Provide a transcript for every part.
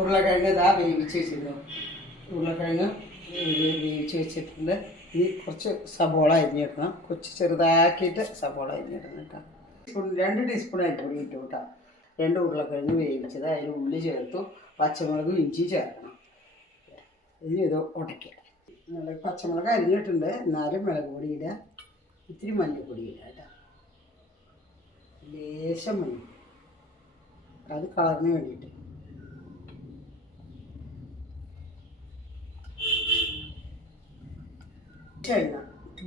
ഉരുളക്കിഴങ്ങ് ഇതാ വേവിച്ച് വെച്ചിരുന്നു. ഉരുളക്കിഴങ്ങ് വേവിച്ച് വെച്ചിട്ടുണ്ട്. ഇനി കുറച്ച് സബോള അരിഞ്ഞിടണം. കൊച്ചു ചെറുതാക്കിയിട്ട് സബോള അരിഞ്ഞിടണം കേട്ടോ. 2 ടീസ്പൂൺ അരിപ്പൊടി ഇട്ടു കേട്ടോ. 2 ഉരുളക്കിഴങ്ങ് വേവിച്ചത്, അതിൽ ഉള്ളി ചേർത്തു, പച്ചമുളകും ഇഞ്ചി ചേർക്കണം. ഇനി ഇത് ഉടയ്ക്കുക. നല്ല പച്ചമുളക് അരിഞ്ഞിട്ടുണ്ട്, എന്നാലും മുളക് പൊടി ഇടുക, ഇത്തിരി മല്ലിപ്പൊടി ഇടുക കേട്ടോ. ലേശം മഞ്ഞൾ, അത് കളറിന് വേണ്ടിയിട്ട്.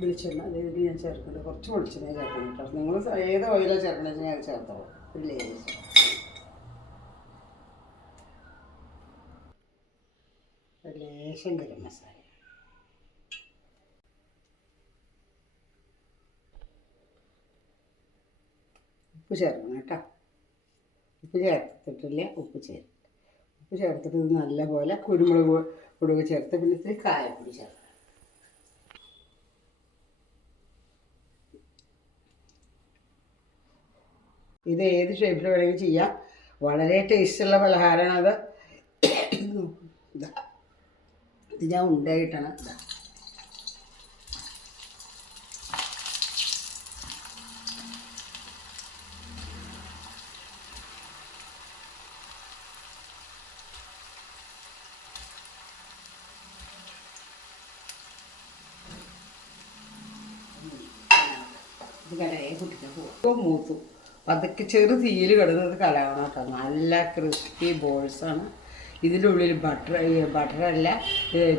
വെളിച്ചെണ്ണ അതായത് ഞാൻ ചേർക്കുന്നുണ്ട്. കുറച്ച് വെളിച്ചെണ്ണ ചേർക്കണം കേട്ടോ. നിങ്ങൾ ഏത് ഓയിലാണ് ചേർക്കണമെന്ന് വെച്ചാൽ അത് ചേർത്തോളൂ. ഒരു ലേശം ലേശം ഗരം മസാല, ഉപ്പ് ചേർക്കണം കേട്ടോ. ഉപ്പ് ചേർത്തിട്ടില്ല, ഉപ്പ് ചേർത്തിട്ട് ഇത് നല്ലപോലെ കുരുമുളക് ചേർത്ത്, പിന്നെ ഇത്തിരി കായപ്പൊടി ചേർക്കണം. ഇത് ഏത് ഷേപ്പിൽ വേണമെങ്കിൽ ചെയ്യാം. വളരെ ടേസ്റ്റുള്ള പലഹാരമാണത്. ഇത് ഞാൻ ഉണ്ടായിട്ടാണ്. ഇത് കലയെ കുട്ടിക്കാൻ പോകും. മൂത്തു പതുക്കെ ചെറു തീയിൽ കിടന്നത് കലകണം കേട്ടോ. നല്ല ക്രിസ്പി ബോൾസാണ്. ഇതിൻ്റെ ഉള്ളിൽ ബട്ടറല്ല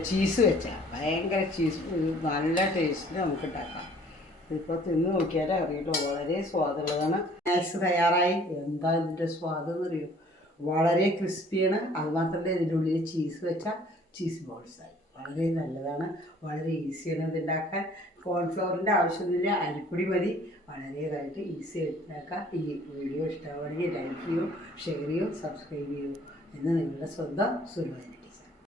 ചീസ് വെച്ചാൽ ഭയങ്കര നല്ല ടേസ്റ്റിൽ നമുക്ക് ഉണ്ടാക്കാം. ഇപ്പോൾ തിന്ന് നോക്കിയാലേ അറിയുള്ളൂ. വളരെ സ്വാദുള്ളതാണ്. സ്നാക്സ് തയ്യാറായി. എന്താ ഇതിൻ്റെ സ്വാദെന്ന് അറിയും. വളരെ ക്രിസ്പിയാണ്. അതുമാത്രമല്ല ഇതിൻ്റെ ഉള്ളിൽ ചീസ് വെച്ചാൽ ചീസ് ബോൾസായി. വളരെ നല്ലതാണ്. വളരെ ഈസിയാണ് ഇത് ഉണ്ടാക്കാൻ. കോൺഫ്ലവറിൻ്റെ ആവശ്യമൊന്നുമില്ല, അരിപ്പൊടി മതി. വളരെ ഇതായിട്ട് ഈസി ആയിട്ട് ഉണ്ടാക്കാം. ഈ വീഡിയോ ഇഷ്ടമാവുകയാണെങ്കിൽ ലൈക്ക് ചെയ്യൂ, ഷെയർ ചെയ്യൂ, സബ്സ്ക്രൈബ് ചെയ്യൂ. എന്ന് നിങ്ങളുടെ സ്വന്തം സുരുവായിരിക്കും.